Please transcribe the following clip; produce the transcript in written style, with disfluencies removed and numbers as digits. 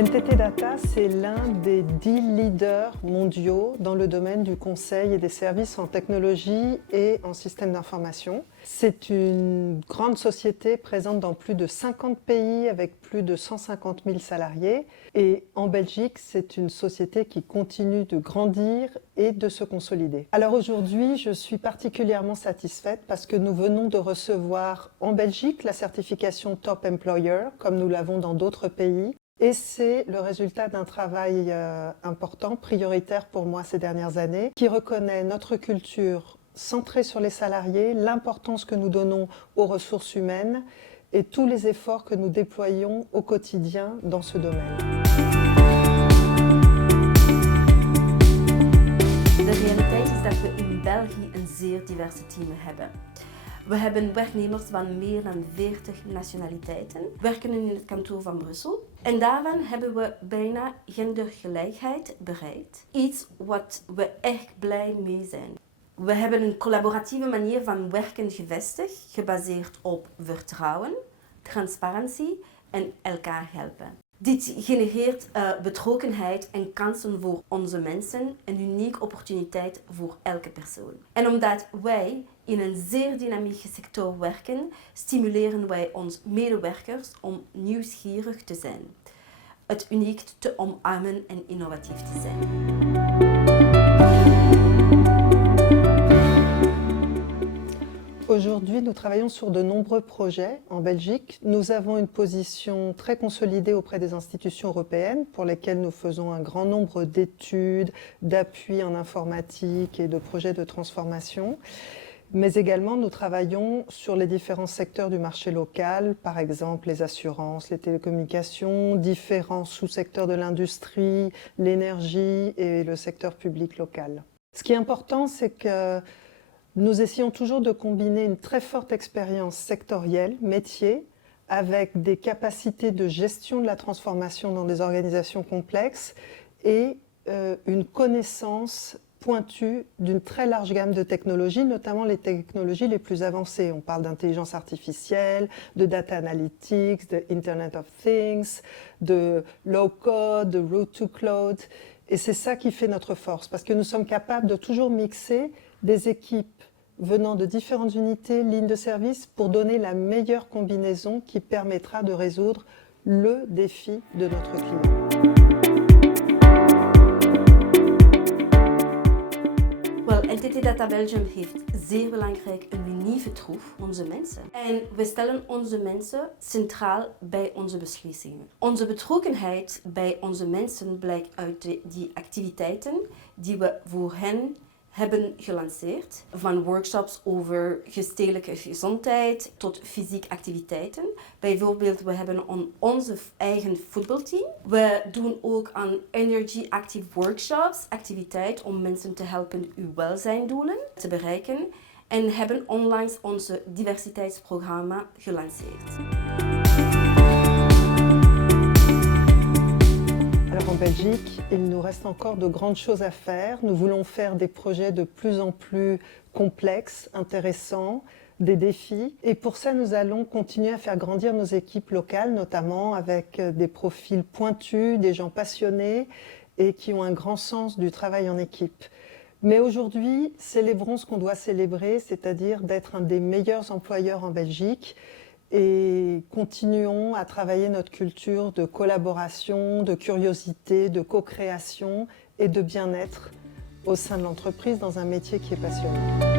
NTT Data, c'est l'un des 10 leaders mondiaux dans le domaine du conseil et des services en technologie et en système d'information. C'est une grande société présente dans plus de 50 pays avec plus de 150 000 salariés. Et en Belgique, c'est une société qui continue de grandir et de se consolider. Alors aujourd'hui, je suis particulièrement satisfaite parce que nous venons de recevoir en Belgique la certification Top Employer, comme nous l'avons dans d'autres pays. Et c'est le résultat d'un travail important, prioritaire pour moi ces dernières années, qui reconnaît notre culture centrée sur les salariés, l'importance que nous donnons aux ressources humaines et tous les efforts que nous déployons au quotidien dans ce domaine. De realiteit is dat we in België een zeer diverse team hebben. We hebben werknemers van meer dan 40 nationaliteiten, werken in het kantoor van Brussel. En daarvan hebben we bijna gendergelijkheid bereikt. Iets wat we echt blij mee zijn. We hebben een collaboratieve manier van werken gevestigd, gebaseerd op vertrouwen, transparantie en elkaar helpen. Dit genereert betrokkenheid en kansen voor onze mensen, een unieke opportuniteit voor elke persoon. En omdat wij in een zeer dynamische sector werken, stimuleren wij onze medewerkers om nieuwsgierig te zijn, het uniek te omarmen en innovatief te zijn. Aujourd'hui, nous travaillons sur de nombreux projets en Belgique. Nous avons une position très consolidée auprès des institutions européennes pour lesquelles nous faisons un grand nombre d'études, d'appuis en informatique et de projets de transformation. Mais également, nous travaillons sur les différents secteurs du marché local, par exemple les assurances, les télécommunications, différents sous-secteurs de l'industrie, l'énergie et le secteur public local. Ce qui est important, c'est que nous essayons toujours de combiner une très forte expérience sectorielle, métier, avec des capacités de gestion de la transformation dans des organisations complexes et une connaissance pointue d'une très large gamme de technologies, notamment les technologies les plus avancées. On parle d'intelligence artificielle, de data analytics, de Internet of Things, de low code, de road to cloud. Et c'est ça qui fait notre force, parce que nous sommes capables de toujours mixer des équipes venant de différentes unités, lignes de service, pour donner la meilleure combinaison qui permettra de résoudre le défi de notre client. NTT Data Belgium heeft zeer belangrijk een unieke troef, onze mensen. En we stellen onze mensen centraal bij onze beslissingen. Onze betrokkenheid bij onze mensen blijkt uit die activiteiten die we voor hen hebben gelanceerd. Van workshops over geestelijke gezondheid tot fysieke activiteiten. Bijvoorbeeld, we hebben onze eigen voetbalteam. We doen ook aan Energy Active Workshops, activiteit om mensen te helpen uw welzijndoelen te bereiken. En hebben onlangs onze diversiteitsprogramma gelanceerd. Alors en Belgique, il nous reste encore de grandes choses à faire. Nous voulons faire des projets de plus en plus complexes, intéressants, des défis. Et pour ça, nous allons continuer à faire grandir nos équipes locales, notamment avec des profils pointus, des gens passionnés et qui ont un grand sens du travail en équipe. Mais aujourd'hui, célébrons ce qu'on doit célébrer, c'est-à-dire d'être un des meilleurs employeurs en Belgique. Et continuons à travailler notre culture de collaboration, de curiosité, de co-création et de bien-être au sein de l'entreprise dans un métier qui est passionnant.